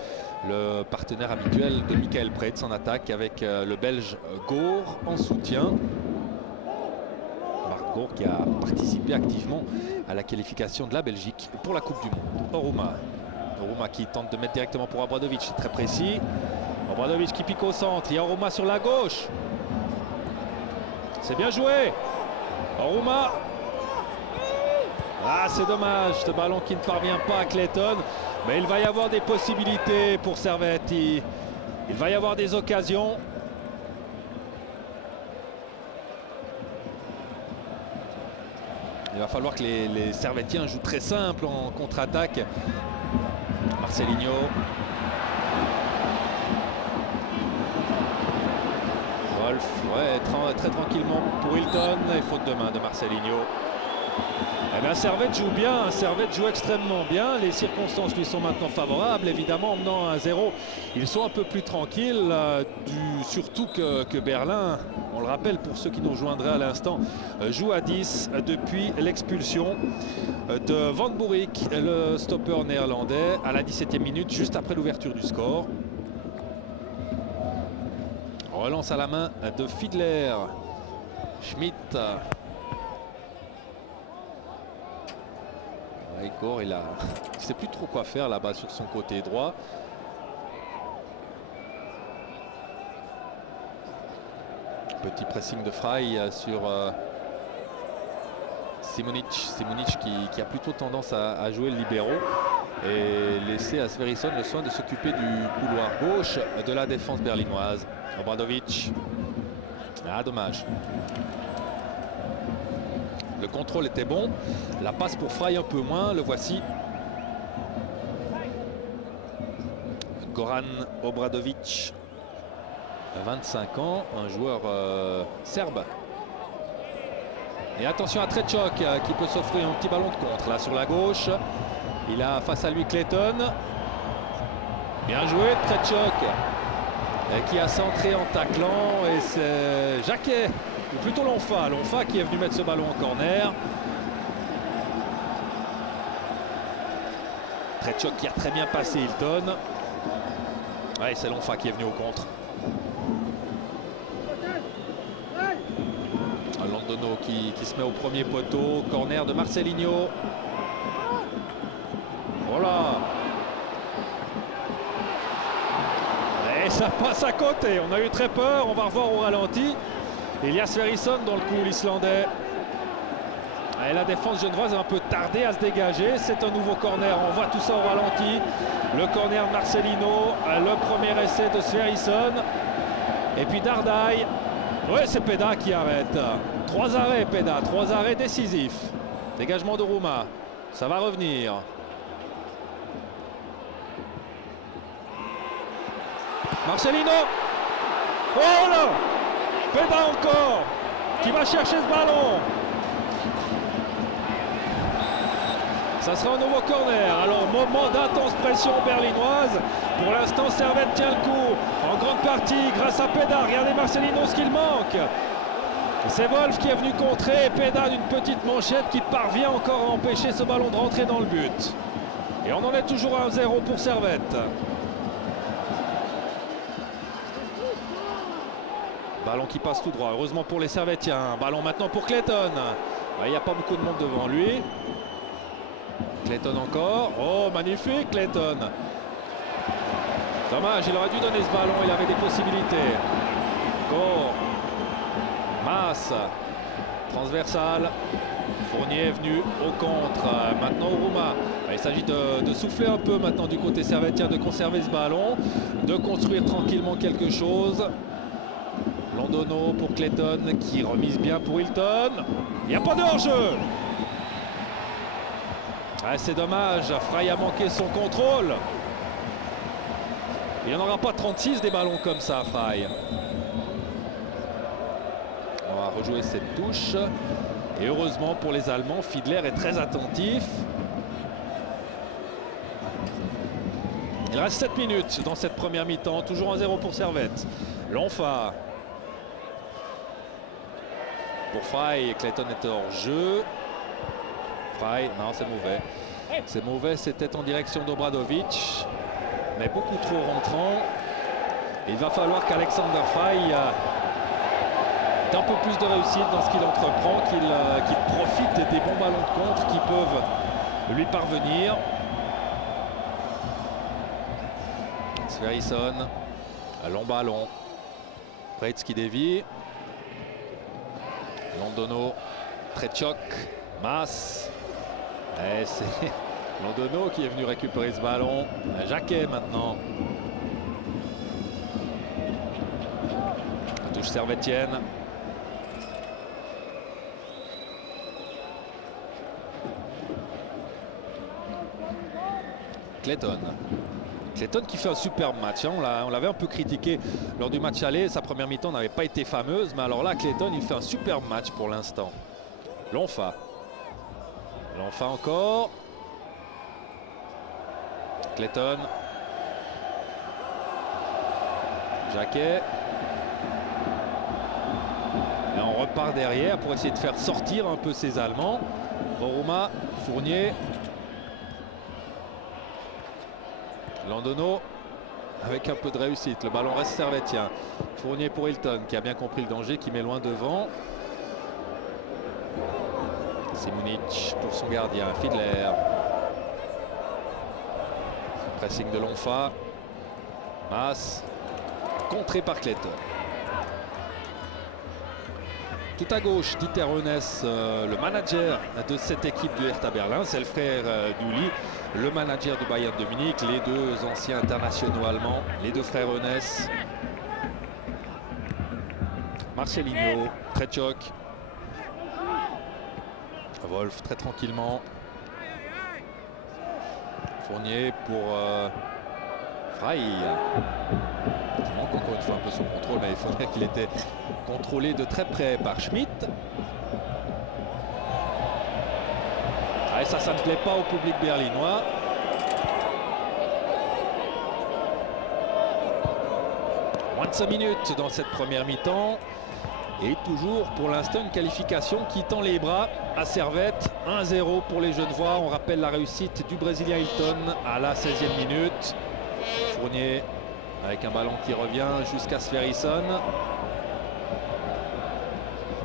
Le partenaire habituel de Michael Preetz en attaque avec le Belge Gore en soutien. Marc Gore qui a participé activement à la qualification de la Belgique pour la Coupe du Monde. Oruma qui tente de mettre directement pour Obradovic, très précis. Obradovic qui pique au centre. Il y a Oruma sur la gauche. C'est bien joué. Oruma. Ah, c'est dommage, ce ballon qui ne parvient pas à Clayton. Mais il va y avoir des possibilités pour Servette. Il va y avoir des occasions. Il va falloir que les Servettiens jouent très simple en contre-attaque. Marcelinho. Wolf, ouais, très tranquillement pour Hilton. Et faute de main de Marcelinho. Eh bien, Servette joue bien, Servette joue extrêmement bien. Les circonstances lui sont maintenant favorables. Évidemment, en menant 1-0, ils sont un peu plus tranquilles. Surtout que Berlin, on le rappelle pour ceux qui nous rejoindraient à l'instant, joue à 10 depuis l'expulsion de Van Boerik, le stopper néerlandais, à la 17e minute, juste après l'ouverture du score. Relance à la main de Fiedler. Schmidt. Il court, il ne sait plus trop quoi faire là-bas sur son côté droit. Petit pressing de Frey sur Simunic. Simunic qui a plutôt tendance à jouer le libéro et laisser à Sverrisson le soin de s'occuper du couloir gauche de la défense berlinoise. Obradovic. Ah, dommage. Le contrôle était bon. La passe pour Frey un peu moins. Le voici. Goran Obradovic. 25 ans. Un joueur serbe. Et attention à Trečok qui peut s'offrir un petit ballon de contre. Là sur la gauche. Il a face à lui Clayton. Bien joué Trečok. Qui a centré en taclant. Et c'est Jacquet. Ou plutôt Lonfa. Lonfa qui est venu mettre ce ballon en corner. Trečok qui a très bien passé Hilton. Ouais, c'est Lonfa qui est venu au contre. Londono qui se met au premier poteau. Corner de Marcelinho. Voilà. Et ça passe à côté. On a eu très peur. On va revoir au ralenti. Il y a Sverrisson dans le coup, l'Islandais. Et la défense genevoise a un peu tardé à se dégager. C'est un nouveau corner. On voit tout ça au ralenti. Le corner de Marcelino. Le premier essai de Sverrisson. Et puis Dardai. Oui, c'est Peda qui arrête. 3 arrêts, Peda. 3 arrêts décisifs. Dégagement de Rouma. Ça va revenir. Marcelino. Oh là! Peda encore. Qui va chercher ce ballon. Ça sera un nouveau corner. Alors, moment d'intense pression berlinoise. Pour l'instant, Servette tient le coup. En grande partie grâce à Peda. Regardez Marcelino ce qu'il manque. C'est Wolf qui est venu contrer. Et Peda d'une petite manchette qui parvient encore à empêcher ce ballon de rentrer dans le but. Et on en est toujours à 1-0 pour Servette. Ballon qui passe tout droit. Heureusement pour les Servettiens. Ballon maintenant pour Clayton. Il n'y a pas beaucoup de monde devant lui. Clayton encore. Oh, magnifique Clayton. Dommage, il aurait dû donner ce ballon. Il avait des possibilités. Gore. Masse. Transversal. Fournier est venu au contre. Maintenant Rouma. Il s'agit de souffler un peu maintenant du côté servettien, de conserver ce ballon, de construire tranquillement quelque chose. Londono pour Clayton qui remise bien pour Hilton. Il n'y a pas de hors-jeu. C'est dommage, Frey a manqué son contrôle. Il n'y en aura pas 36 des ballons comme ça, Frey. On va rejouer cette touche. Et heureusement pour les Allemands, Fiedler est très attentif. Il reste 7 minutes dans cette première mi-temps. Toujours 1-0 pour Servette. Lonfa. Pour Frey, Clayton est hors jeu. Frey, non, c'est mauvais. C'est mauvais, c'était en direction d'Obradovic. Mais beaucoup trop rentrant. Il va falloir qu'Alexander Frey ait un peu plus de réussite dans ce qu'il entreprend, qu'il profite des bons ballons de contre qui peuvent lui parvenir. Sverrisson, un long ballon. Preitz qui dévie. Londono, Trečok, Mass. Et c'est Londono qui est venu récupérer ce ballon. Jacquet maintenant. La touche servettienne. Clayton. Clayton qui fait un superbe match. Hein. On l'avait un peu critiqué lors du match aller. Sa première mi-temps n'avait pas été fameuse. Mais alors là, Clayton, il fait un superbe match pour l'instant. Lonfa. Lonfa encore. Clayton. Jacquet. Et on repart derrière pour essayer de faire sortir un peu ces Allemands. Rouma, Fournier. Londono. avec un peu de réussite. Le ballon reste servétien. Fournier pour Hilton qui a bien compris le danger, qui met loin devant. Simunic pour son gardien, Fiedler. Pressing de Lonfa. Maas. Contré par Clayton. Tout à gauche, Dieter Hoeneß, le manager de cette équipe du Hertha Berlin. C'est le frère d'Uli, le manager du Bayern de Munich. Les deux anciens internationaux allemands, les deux frères Hoeneß. Marcelinho, Tretchok. Wolf très tranquillement. Fournier pour Frey. Qui manque encore une fois un peu son contrôle, mais il faudrait qu'il était contrôlé de très près par Schmidt. Ah, et ça ne plaît pas au public berlinois. Moins de 5 minutes dans cette première mi-temps. Et toujours pour l'instant une qualification qui tend les bras à Servette. 1-0 pour les Genevois. On rappelle la réussite du Brésilien Hilton à la 16e minute. Fournier avec un ballon qui revient jusqu'à Sverrisson.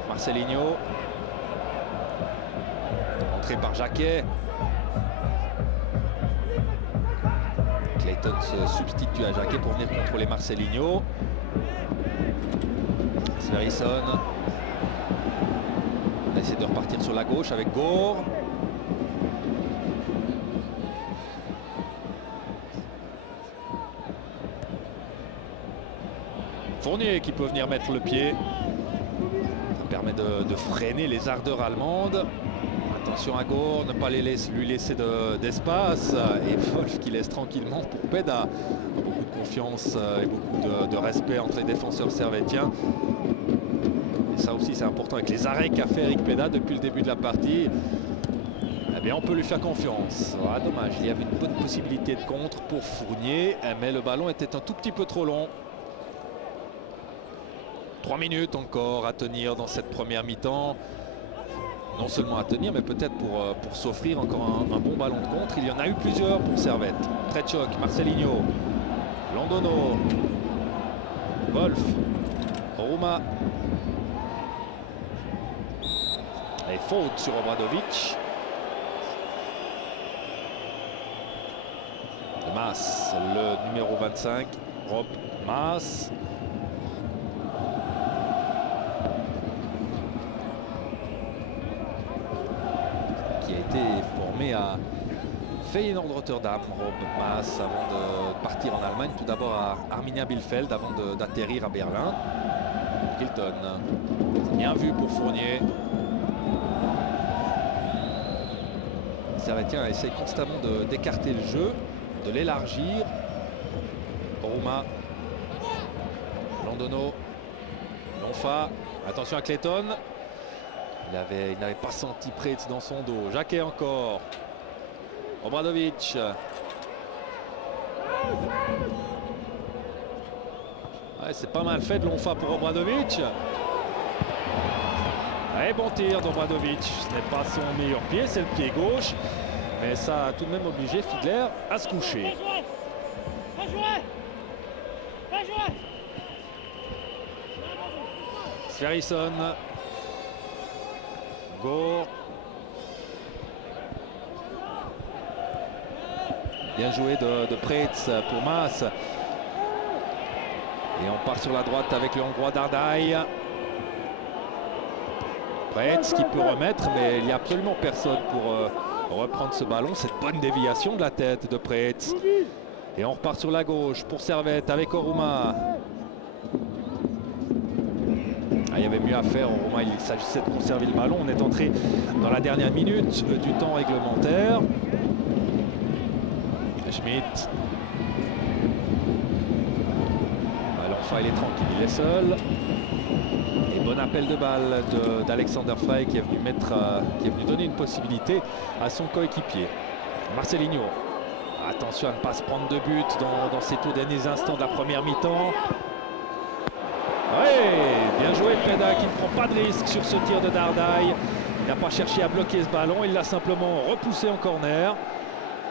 Marcelinho. Entré par Jacquet. Clayton se substitue à Jacquet pour venir contrôler Marcelinho. Sverrisson. On essaie de repartir sur la gauche avec Gore. Fournier qui peut venir mettre le pied. Ça permet de freiner les ardeurs allemandes. Attention à Gore, ne pas lui laisser d'espace. Et Wolf qui laisse tranquillement pour Peda. Beaucoup de confiance et beaucoup de respect entre les défenseurs servétiens. Et ça aussi c'est important avec les arrêts qu'a fait Eric Peda depuis le début de la partie. Eh bien on peut lui faire confiance. Ah, dommage, il y avait une bonne possibilité de contre pour Fournier, mais le ballon était un tout petit peu trop long. 3 minutes encore à tenir dans cette première mi-temps. Non seulement à tenir, mais peut-être pour s'offrir encore un bon ballon de contre. Il y en a eu plusieurs pour Servette. Tretchok, Marcelinho, Londono, Wolf, Rouma. Et faute sur Obradovic. Maas, le numéro 25, Rob Maas. Qui a été formé à Feyenoord Rotterdam, Rob Maas, avant de partir en Allemagne, tout d'abord à Arminia Bielefeld, avant d'atterrir à Berlin. Hilton, bien vu pour Fournier. Servetien essaie constamment d'écarter le jeu, de l'élargir. Rouma, Londono, Lonfa, attention à Clayton. Il n'avait pas senti Preetz dans son dos. Jacquet encore. Obradovic. Ouais, c'est pas mal fait de Lonfa pour Obradovic. Et bon tir d'Obradovic. Ce n'est pas son meilleur pied, c'est le pied gauche. Mais ça a tout de même obligé Fiedler à se coucher. Sverrisson. Gore. Bien joué de Preetz pour Maas. Et on part sur la droite avec le Hongrois Dardai. Preetz qui peut remettre, mais il n'y a absolument personne pour reprendre ce ballon. Cette bonne déviation de la tête de Preetz. Et on repart sur la gauche pour Servette avec Oruma. Ah, il y avait mieux à faire. Oruma, il s'agissait de conserver le ballon. On est entré dans la dernière minute du temps réglementaire. Schmidt. L'enfant, il est tranquille, il est seul. Et bon appel de balle d'Alexander Frey qui est venu donner une possibilité à son coéquipier. Marcelinho. Attention à ne pas se prendre de but dans ces tout derniers instants de la première mi-temps. Oui, bien joué Peda qui ne prend pas de risque sur ce tir de Dardai. Il n'a pas cherché à bloquer ce ballon, il l'a simplement repoussé en corner.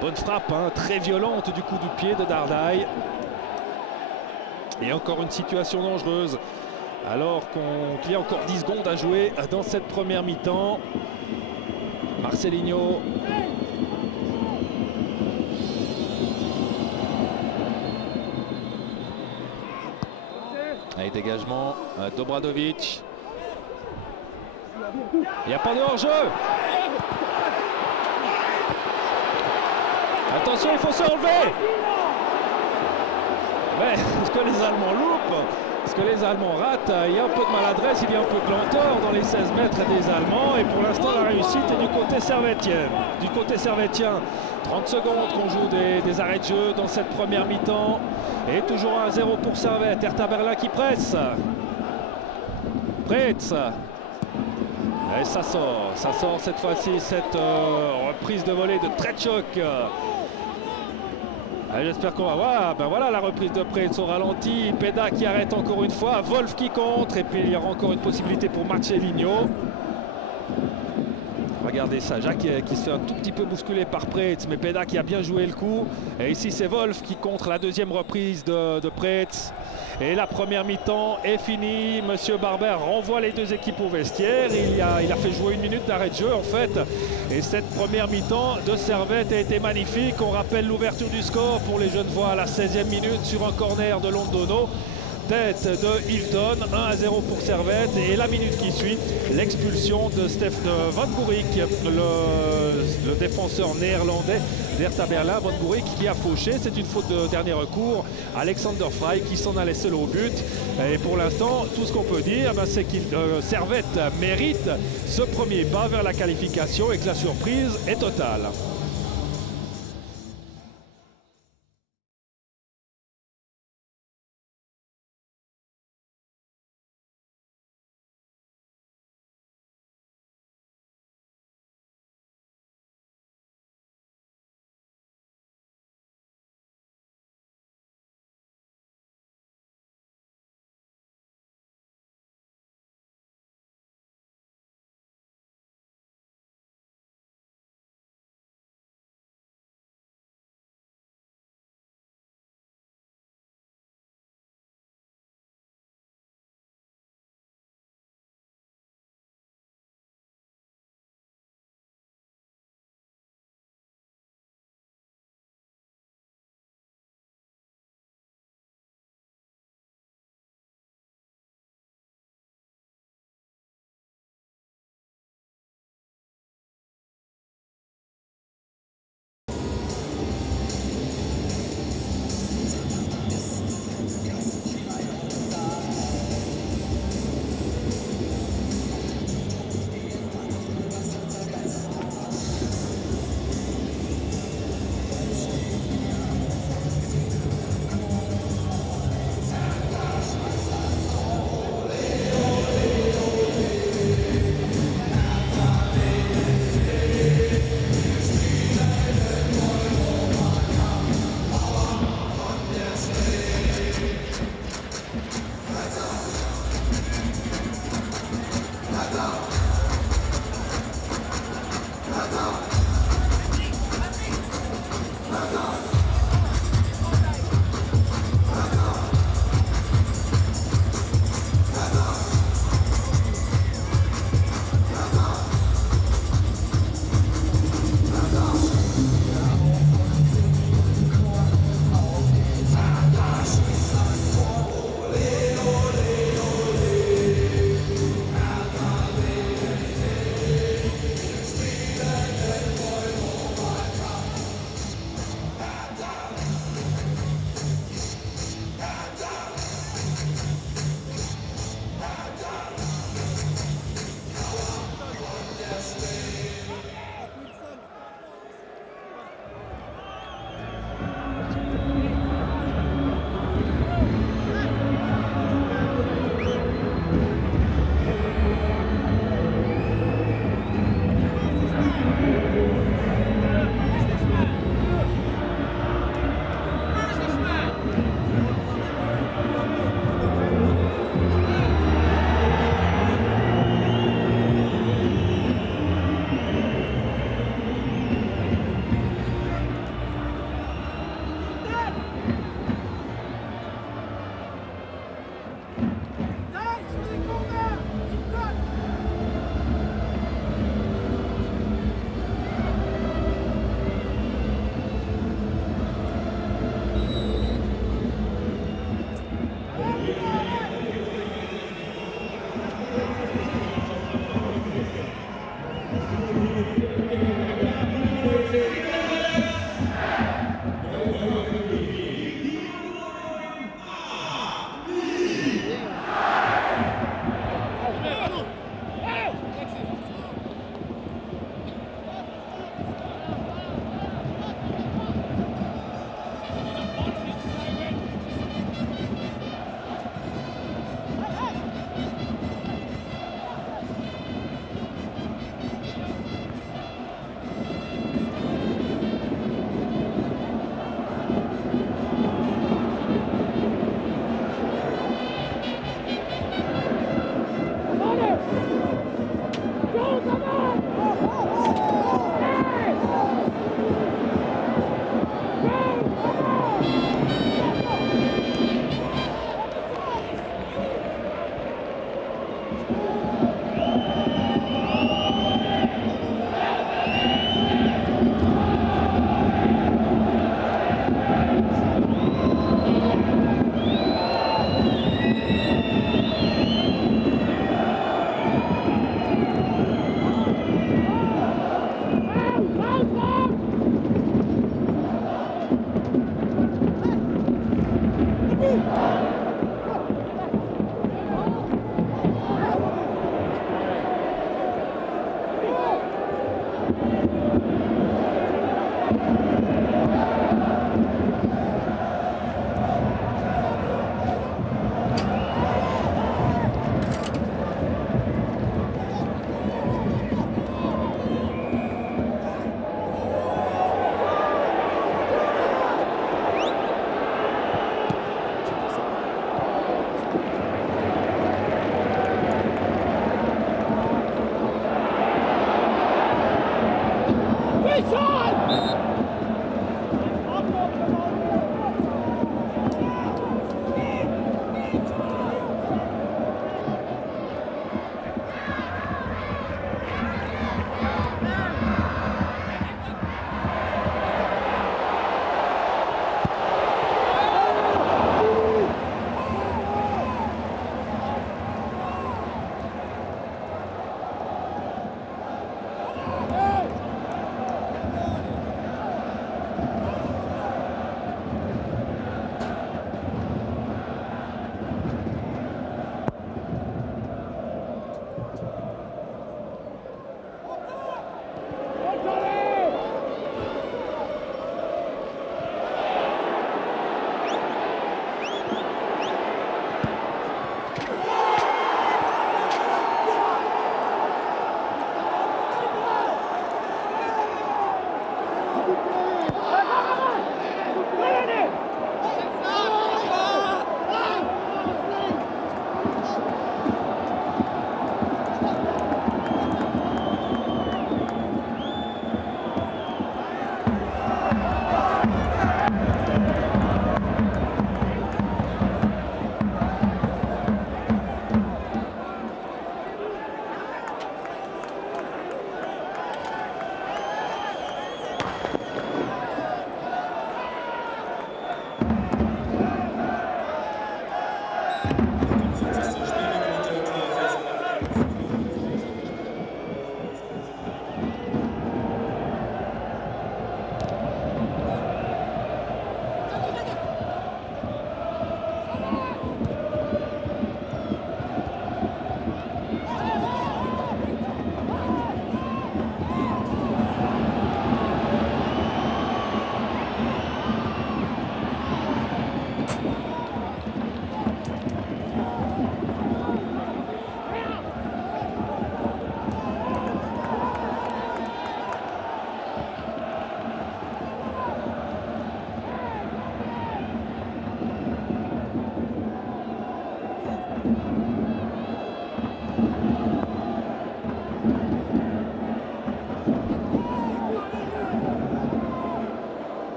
Bonne frappe, hein, très violente du coup du pied de Dardai. Et encore une situation dangereuse. Alors qu'il y a encore 10 secondes à jouer dans cette première mi-temps. Marcelinho. Allez, dégagement. Dobradovic. Il n'y a pas de hors-jeu. Attention, il faut se relever. Mais ce que les Allemands loupent, ce que les Allemands ratent, il y a un peu de maladresse, il y a un peu de lenteur dans les 16 mètres des Allemands. Et pour l'instant, la réussite est du côté servétien. Du côté servétien, 30 secondes qu'on joue des arrêts de jeu dans cette première mi-temps. Et toujours 1-0 pour Servette. Hertha Berlin qui presse. Preetz. Et ça sort cette fois-ci, cette reprise de volée de Tretchok. J'espère qu'on va voir. Ben voilà la reprise de Preetz au ralenti. Peda qui arrête encore une fois. Wolf qui contre. Et puis il y aura encore une possibilité pour Marcelinho. Regardez ça, Jacques qui se fait un tout petit peu bousculer par Preetz, mais Peda qui a bien joué le coup. Et ici c'est Wolf qui contre la deuxième reprise de Preetz. Et la première mi-temps est finie. Monsieur Barber renvoie les deux équipes au vestiaire. Il a fait jouer 1 minute d'arrêt de jeu en fait. Et cette première mi-temps de Servette a été magnifique. On rappelle l'ouverture du score pour les Genevois à la 16e minute sur un corner de Londono. Tête de Hilton, 1-0 pour Servette. Et la minute qui suit, l'expulsion de Van Gurik, le défenseur néerlandais d'Hertha Berlin. Van Gurik qui a fauché, c'est une faute de dernier recours. Alexander Frey qui s'en allait seul au but. Et pour l'instant, tout ce qu'on peut dire, c'est que Servette mérite ce premier pas vers la qualification et que la surprise est totale.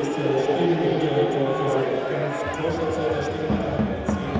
ist der Spieldirektor für seine Torschütze der Spielmann erzielt.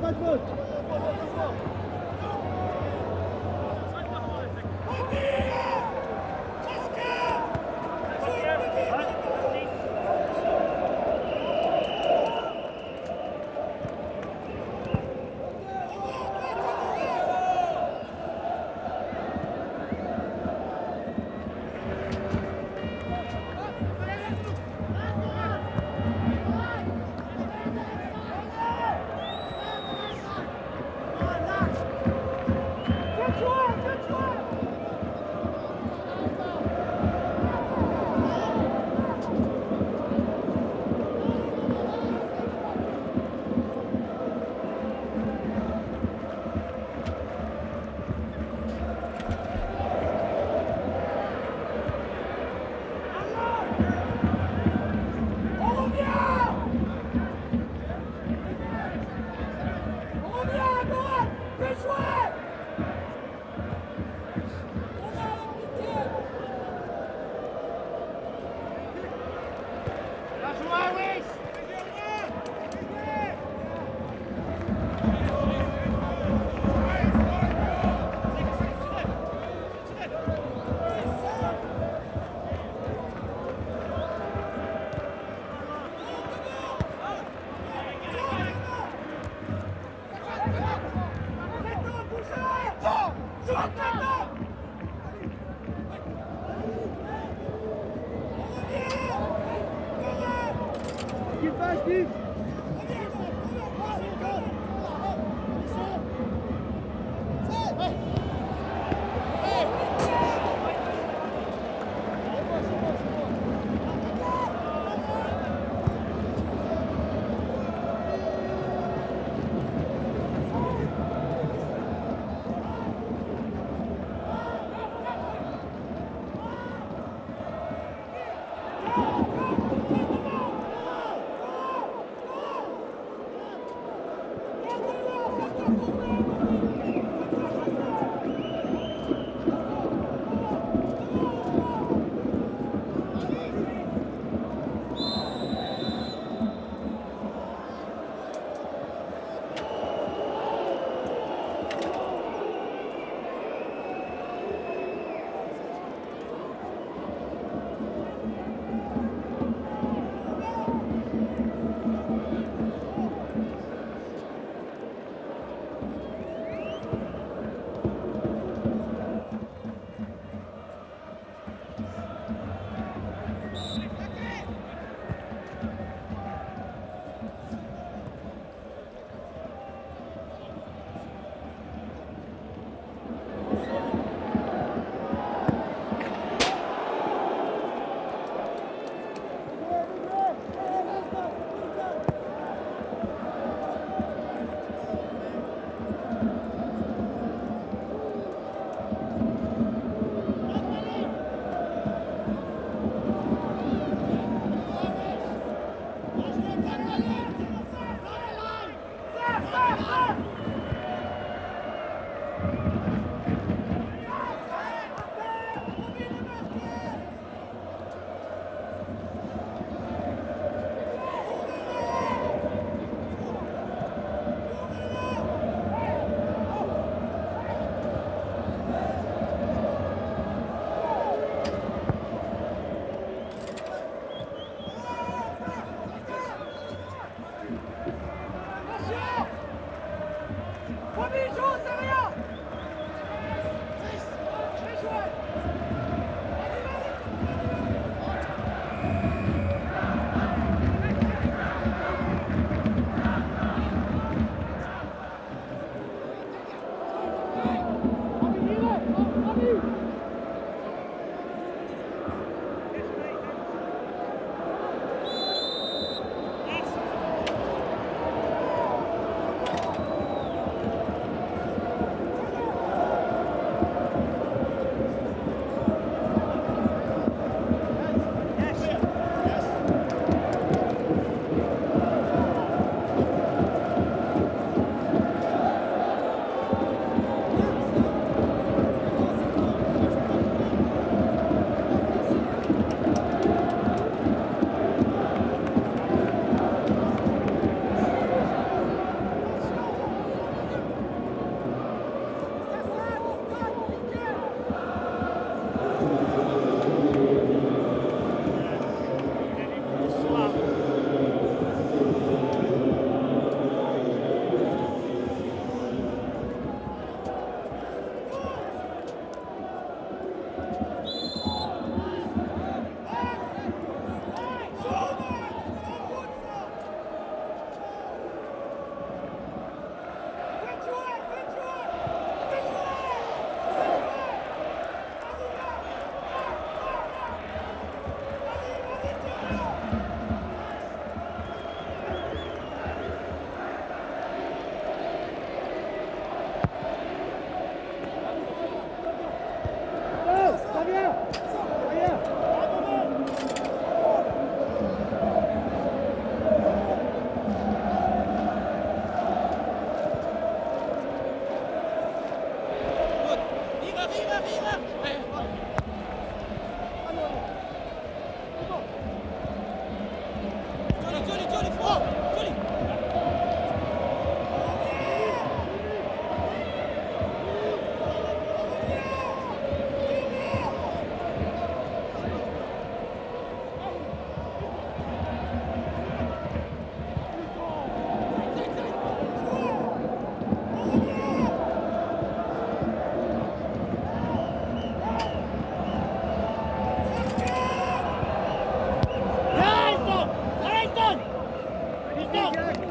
pas de faute. Go!